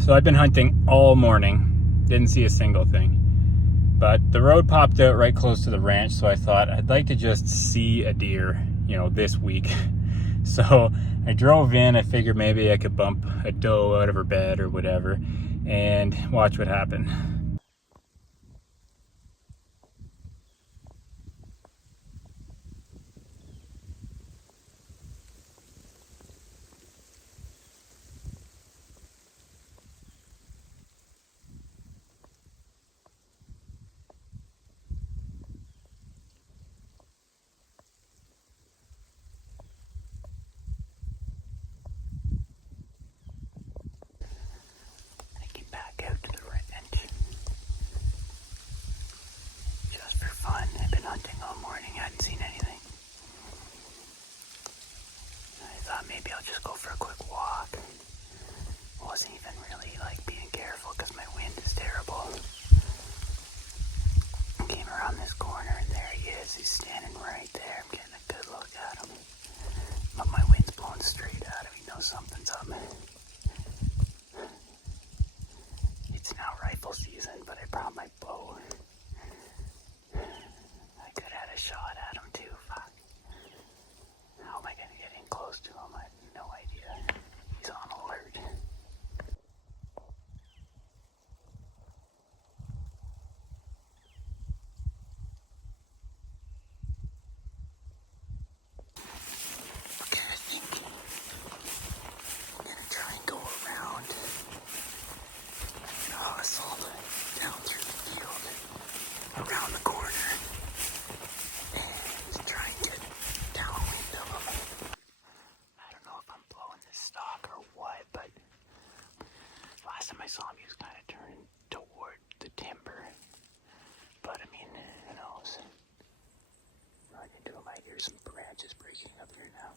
So I've been hunting all morning, didn't see a single thing. But the road popped out right close to the ranch, so I thought I'd like to just see a deer, this week. So I drove in, I figured maybe I could bump a doe out of her bed or whatever, and watch what happened. Back out to the ranch just for fun. I've been hunting all morning, hadn't seen anything. I thought maybe I'll just go for a quick walk. Wasn't even really being careful because my wind is terrible. Came around this corner and there he is. He's standing right there. I'm getting a good look at him. But my wind's blowing straight at him. He knows something's up. It's now rifle season, but I brought my bow. I could have had a shot at him too. Fuck. How am I going to get in close to him? I have no idea. He's on alert. Okay, I think I'm going to try and go around. Hustle down through the field, around the corner, and try and get downwind of him. I don't know if I'm blowing this stock or what, but last time I saw him, he was kind of turning toward the timber. But I mean, who knows? Run into him, I hear some branches breaking up here now.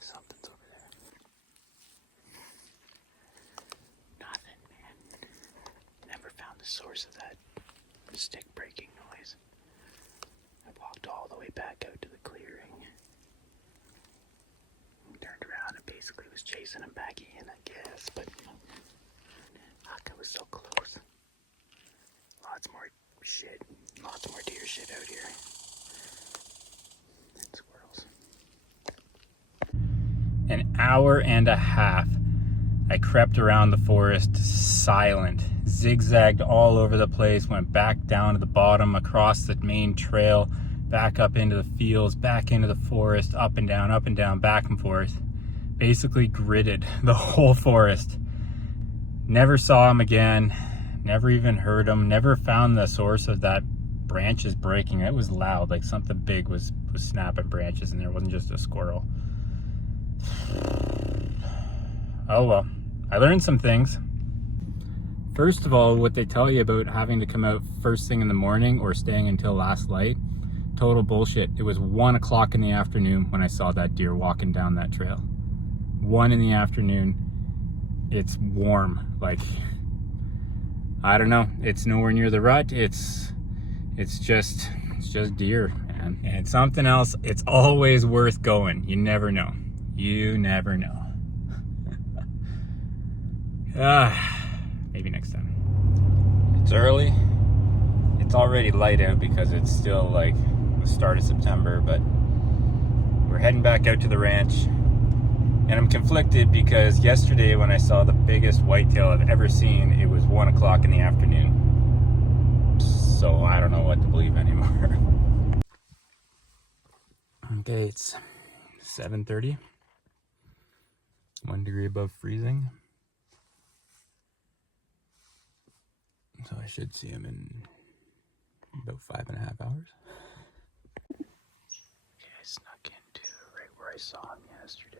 Something's over there. Nothing, man. Never found the source of that stick breaking noise. I walked all the way back out to the clearing. Turned around and basically was chasing him back in, I guess. But fuck, I was so close. Lots more shit. Lots more deer shit out here. And squirrels. An hour and a half I crept around the forest silent, zigzagged all over the place, went back down to the bottom, across the main trail, back up into the fields, back into the forest, up and down, back and forth. Basically gridded the whole forest. Never saw him again, never even heard him, never found the source of that branches breaking. It was loud, like something big was snapping branches and there wasn't just a squirrel. Oh well, I learned some things. First of all, what they tell you about having to come out first thing in the morning or staying until last light, total bullshit. It was 1 o'clock in the afternoon when I saw that deer walking down that trail. 1 in the afternoon. It's warm. I don't know. It's nowhere near the rut. It's just deer, man. And something else, it's always worth going. You never know. You never know. Maybe next time. It's early. It's already light out because it's still the start of September, but we're heading back out to the ranch. And I'm conflicted because yesterday when I saw the biggest whitetail I've ever seen, it was 1 o'clock in the afternoon. So I don't know what to believe anymore. Okay, it's 7:30. 1 degree above freezing. So I should see him in about 5.5 hours. Yeah, I snuck into right where I saw him yesterday.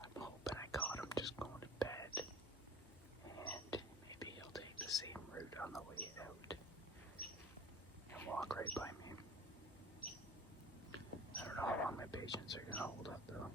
I'm hoping I caught him just going to bed. And maybe he'll take the same route on the way out and walk right by me. I don't know how long my patience are gonna hold up though.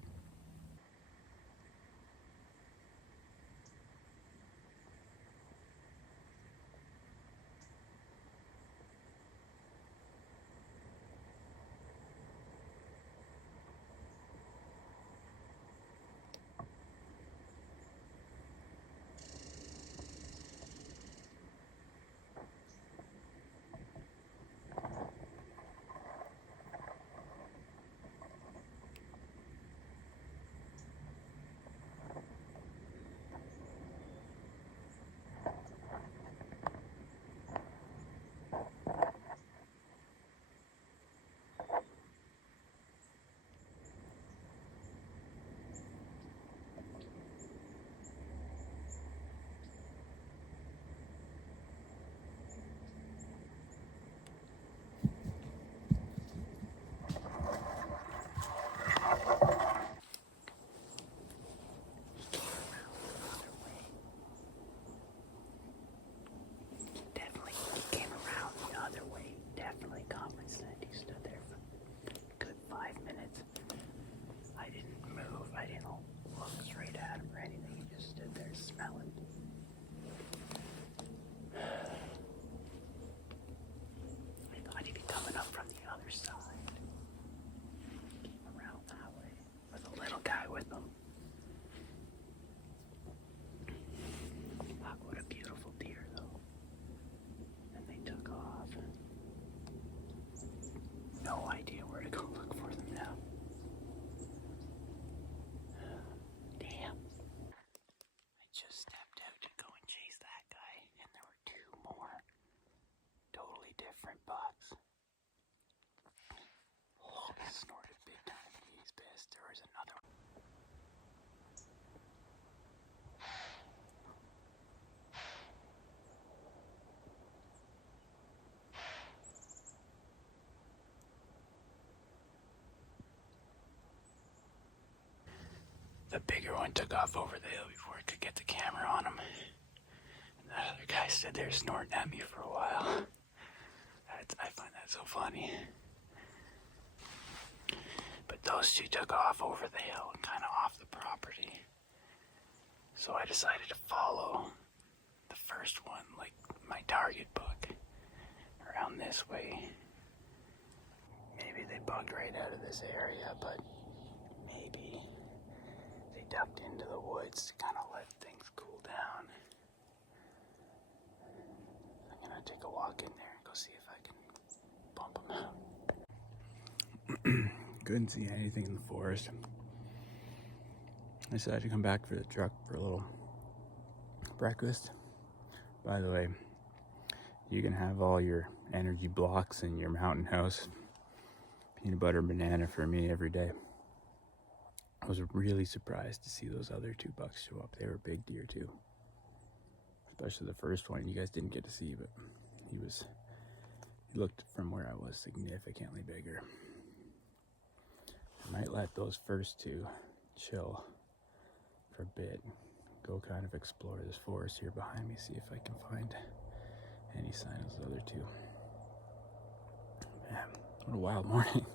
The bigger one took off over the hill before I could get the camera on him. And that other guy stood there snorting at me for a while. I find that so funny. But those two took off over the hill and kind of off the property. So I decided to follow the first one, like my target book, around this way. Maybe they bugged right out of this area, but maybe they ducked into the woods to kind of let things cool down. I'm gonna take a walk in there and go see if I can bump them out. Couldn't see anything in the forest. I decided to come back for the truck for a little breakfast. By the way, you can have all your energy blocks in your mountain house. Peanut butter and banana for me every day. I was really surprised to see those other 2 bucks show up. They were big deer too. Especially the first one you guys didn't get to see, but he looked from where I was significantly bigger. I might let those first 2 chill for a bit. Go kind of explore this forest here behind me, see if I can find any sign of those other 2. Man, what a wild morning.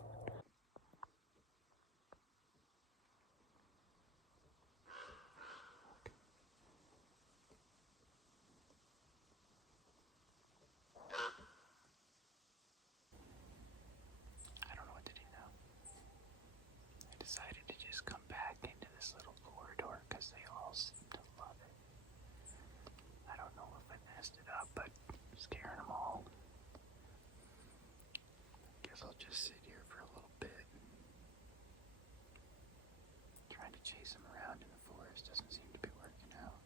I don't know what to do now. I decided to just come back into this little corridor because they all seem to love it. I don't know if I messed it up, but I'm scaring them all. Guess I'll just sit here for a little bit. Trying to chase them around in the forest doesn't seem to be working out.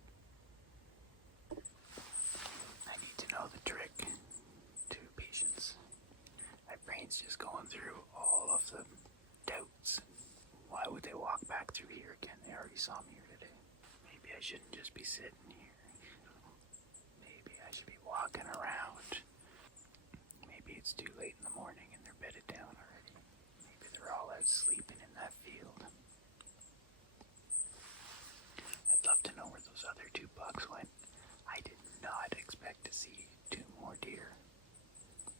I need to know the trick to patience. My brain's just going through all of the doubts. Why would they walk back through here again? They already saw me here today. Maybe I shouldn't just be sitting here. Maybe I should be walking around. Maybe it's too late in the morning and they're bedded down already. Maybe they're all out sleeping in that field. I'd love to know where those other 2 bucks went. I did not expect to see 2 more deer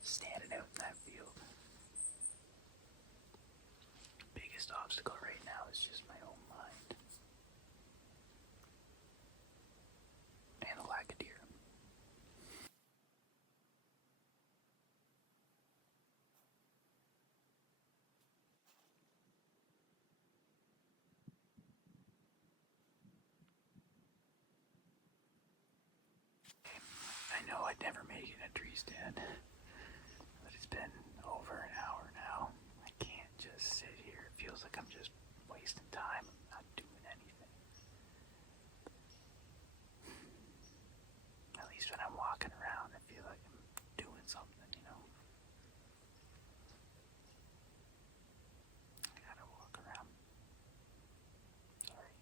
standing out in that field. Biggest obstacle right now is just my own mind. And a lack of deer. I know I'd never make it in a tree stand, but it's been over an hour now. I can't just sit here. It feels like I'm just wasting time. I'm not doing anything. At least when I'm walking around, I feel like I'm doing something, you know. I gotta walk around. Sorry.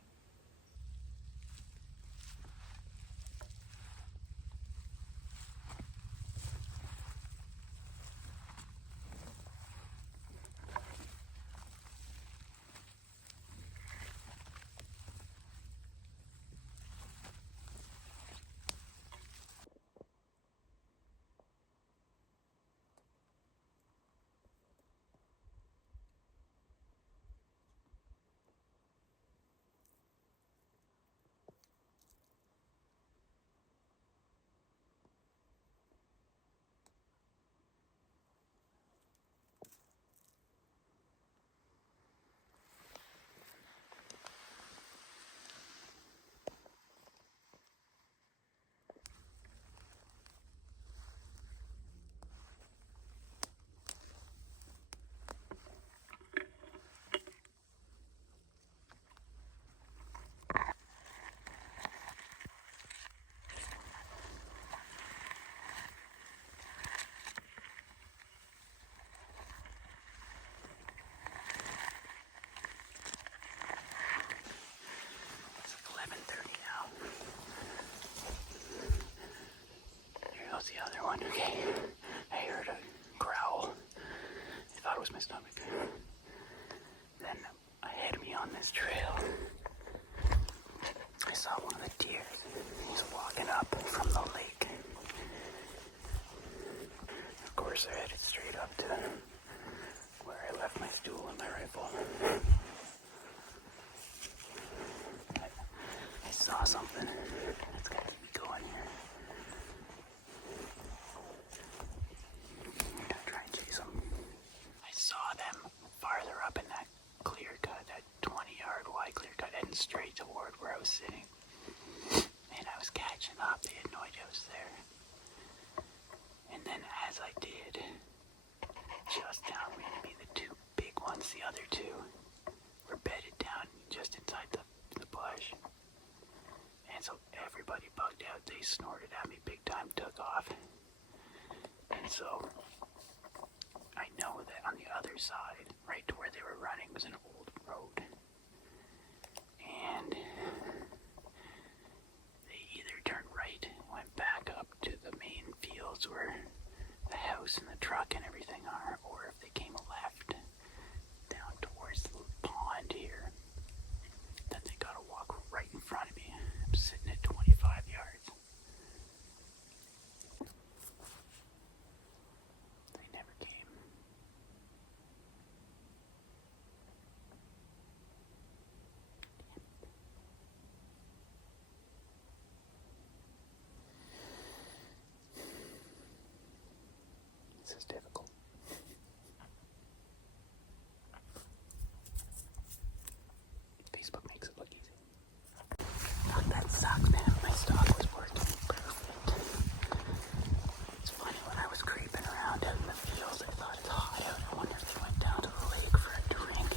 The other one. Okay, I heard a growl. I thought it was my stomach. Then ahead of me on this trail, deer. He's walking up from the lake. Of course, I headed straight up to where I left my stool and my rifle. I saw something. It's got to be going here. I'm gonna try and chase them. I saw them farther up in that clear cut, that 20-yard wide clear cut, heading straight toward where I was sitting. And I was catching up. They had no idea I was there. And then as I did, just downwind of me, the two big ones, the other two, were bedded down just inside the bush. And so everybody bugged out. They snorted at me big time, took off. And so I know that on the other side, right to where they were running, was an old road. And they either turned right and went back up to the main fields where the house and the truck and everything are, or if they came left down towards the pond here, then they gotta walk right in front of me. I'm sitting at 25 yards. They never came. This is difficult. Facebook makes it look easy. Oh, that sucks, man. My stock was working perfect. It's funny, when I was creeping around out in the fields, I thought it's hot out. I wonder if they went down to the lake for a drink.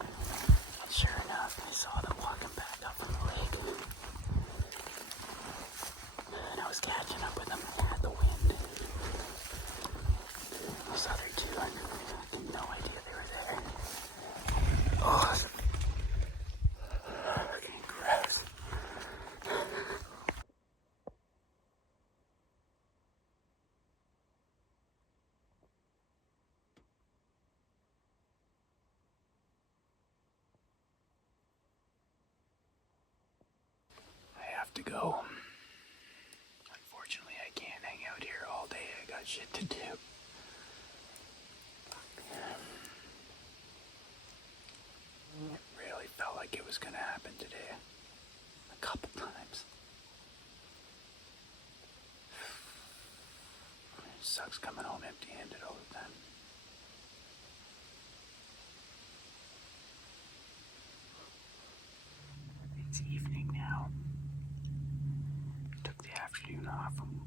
And sure enough, I saw them walking back up from the lake. And I was catching up with them. They had the wind. Those other two, I had no idea they were there. Oh, it's fucking gross. I have to go. Unfortunately, I can't hang out here all day. I got shit to do. It really felt like it was gonna happen today. A couple times. It sucks coming home empty-handed all the time. It's evening now. Took the afternoon off and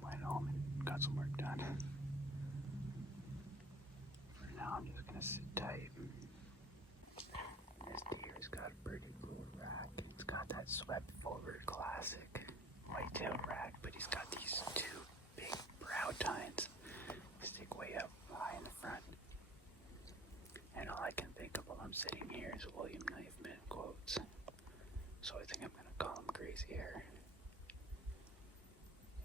went home and got some work done. For now, I'm just gonna sit tight. This deer's got a pretty cool rack. It's got that swept forward classic whitetail rack, but he's got these two big brow tines stick way up high in the front. And all I can think of while I'm sitting here is William Knifeman quotes. So I think I'm gonna call him Crazy Hair.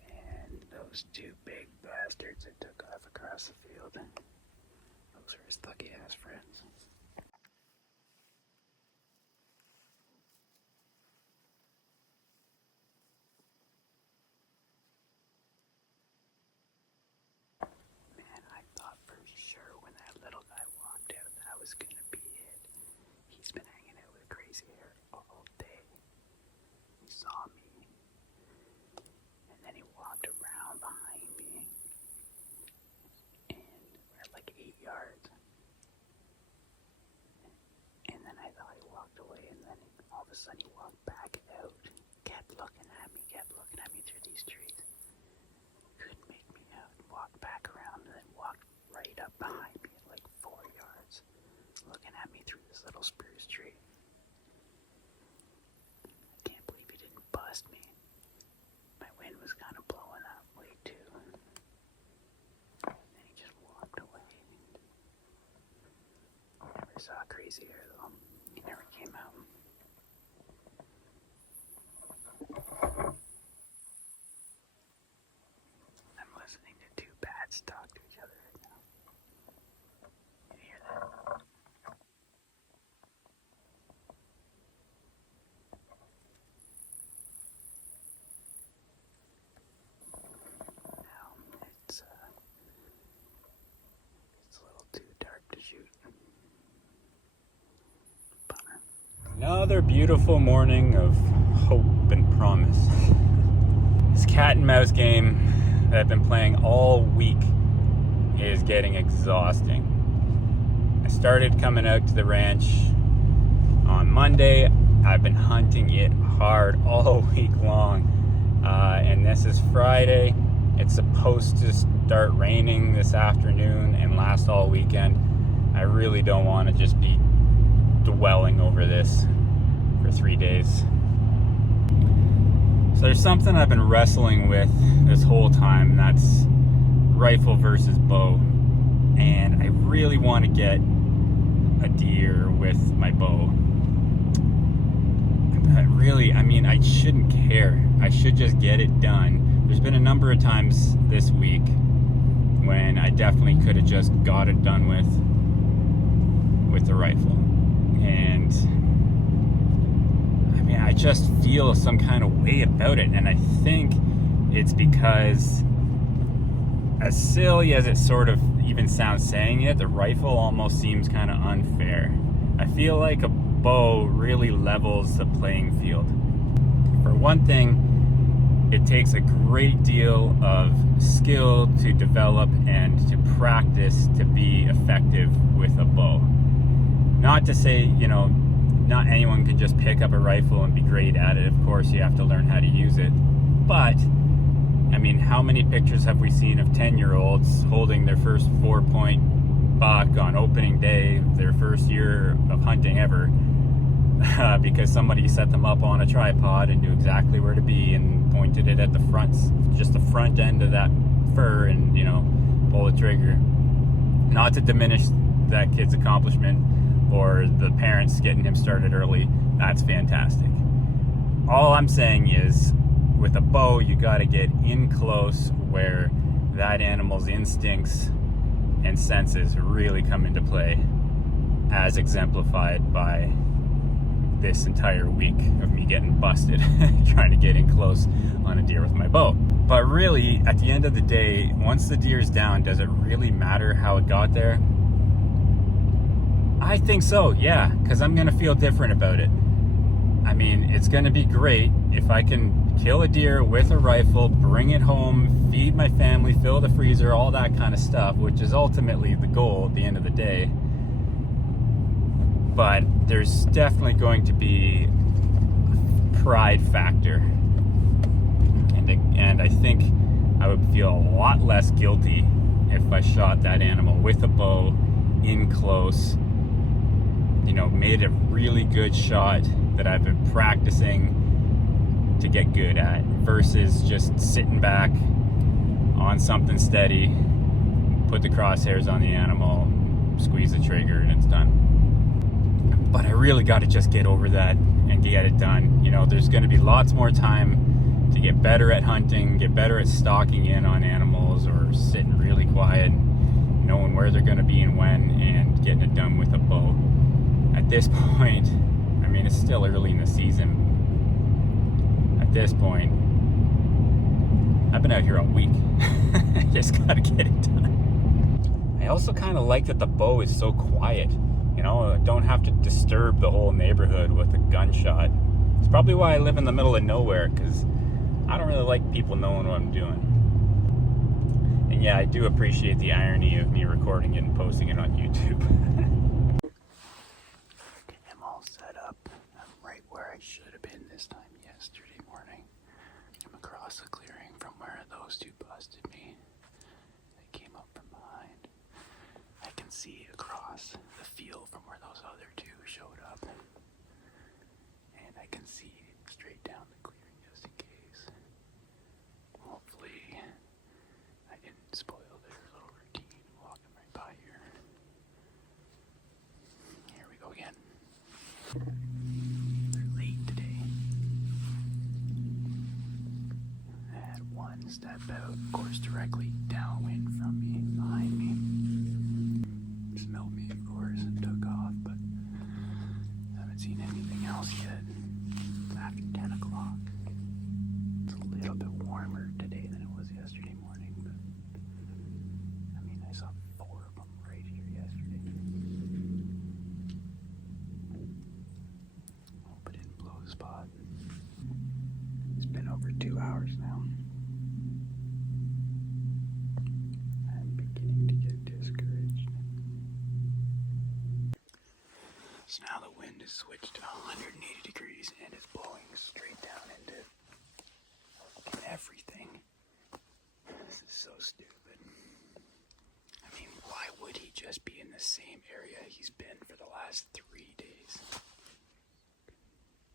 And those two big bastards that took off across the field, those are his thuggy ass friends. Man, I thought for sure when that little guy walked out that was gonna be it. He's been hanging out with Crazy Hair all day. He saw me, and then he walked around behind me, and we're at like 8 yards. And then I thought he walked away, and then all of a sudden he walked back out, kept looking at me through these trees. Couldn't make me out. Walked back around, and then walked right up behind me at like 4 yards, looking at me through this little spruce tree. I can't believe he didn't bust me. My wind was kind of blowing up way too. And then he just walked away. Never saw Crazy Hair though. He never came out. I'm listening to two bats talk to each other right now. You hear that? Another beautiful morning of hope and promise. This cat and mouse game that I've been playing all week is getting exhausting. I started coming out to the ranch on Monday. I've been hunting it hard all week long. And this is Friday. It's supposed to start raining this afternoon and last all weekend. I really don't want to just be dwelling over this for 3 days. So there's something I've been wrestling with this whole time, and that's rifle versus bow. And I really want to get a deer with my bow. But really, I shouldn't care. I should just get it done. There's been a number of times this week when I definitely could have just got it done with the rifle. And I just feel some kind of way about it. And I think it's because, as silly as it sort of even sounds saying it, the rifle almost seems kind of unfair. I feel like a bow really levels the playing field. For one thing, it takes a great deal of skill to develop and to practice to be effective with a bow. Not to say, not anyone can just pick up a rifle and be great at it. Of course, you have to learn how to use it. But, how many pictures have we seen of 10-year-olds holding their first 4-point buck on opening day, their first year of hunting ever, because somebody set them up on a tripod and knew exactly where to be and pointed it at the front, just the front end of that fur, and, pull the trigger. Not to diminish that kid's accomplishment or the parents getting him started early. That's fantastic. All I'm saying is, with a bow, you got to get in close where that animal's instincts and senses really come into play, as exemplified by this entire week of me getting busted trying to get in close on a deer with my bow. But really, at the end of the day, once the deer's down, does it really matter how it got there? I think so, yeah, because I'm going to feel different about it. It's going to be great if I can kill a deer with a rifle, bring it home, feed my family, fill the freezer, all that kind of stuff, which is ultimately the goal at the end of the day. But there's definitely going to be a pride factor. And I think I would feel a lot less guilty if I shot that animal with a bow in close, made a really good shot that I've been practicing to get good at, versus just sitting back on something steady, put the crosshairs on the animal, squeeze the trigger, and it's done. But I really got to just get over that and get it done. There's going to be lots more time to get better at hunting, get better at stalking in on animals, or sitting really quiet, knowing where they're going to be and when, and getting it done with a bow. At this point, it's still early in the season. At this point, I've been out here all week. I just got to get it done. I also kind of like that the bow is so quiet. I don't have to disturb the whole neighborhood with a gunshot. It's probably why I live in the middle of nowhere, because I don't really like people knowing what I'm doing. And yeah, I do appreciate the irony of me recording it and posting it on YouTube. I'm all set up. I'm right where I should have been this time yesterday morning. I'm across the clearing from where those two busted me. They came up from behind. I can see across the field from where those other two showed up. And I can see straight down the clearing just in case. Hopefully I didn't spoil their little routine walking right by here. Here we go again. They're late today. I had one step out, of course, directly downwind from me, behind me. Smelled me, of course, and took off, but I haven't seen anything else yet. It's after 10 o'clock. It's a little bit warmer today than it was yesterday morning, but I saw 4 of them right here yesterday. 2 hours now. I'm beginning to get discouraged. So now the wind has switched to 180 degrees and is blowing straight down into everything. This is so stupid. I mean, why would he just be in the same area he's been for the last 3 days?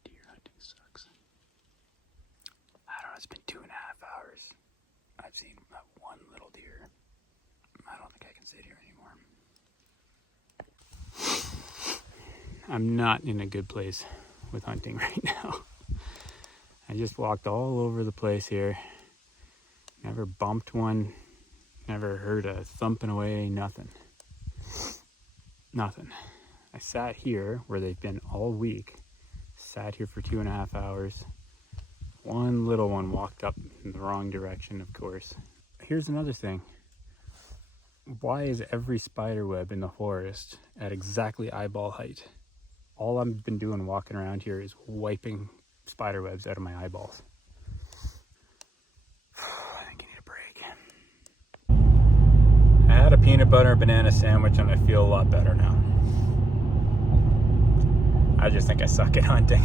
Deer hunting sucks. I don't know, it's been 2.5 hours. I've seen one little deer. I don't think I can sit here anymore. I'm not in a good place with hunting right now. I just walked all over the place here. Never bumped one. Never heard a thumping away, nothing. Nothing. I sat here where they've been all week. Sat here for 2.5 hours. One little one walked up in the wrong direction, of course. Here's another thing. Why is every spider web in the forest at exactly eyeball height? All I've been doing walking around here is wiping spider webs out of my eyeballs. I think I need a break. I had a peanut butter and banana sandwich and I feel a lot better now. I just think I suck at hunting.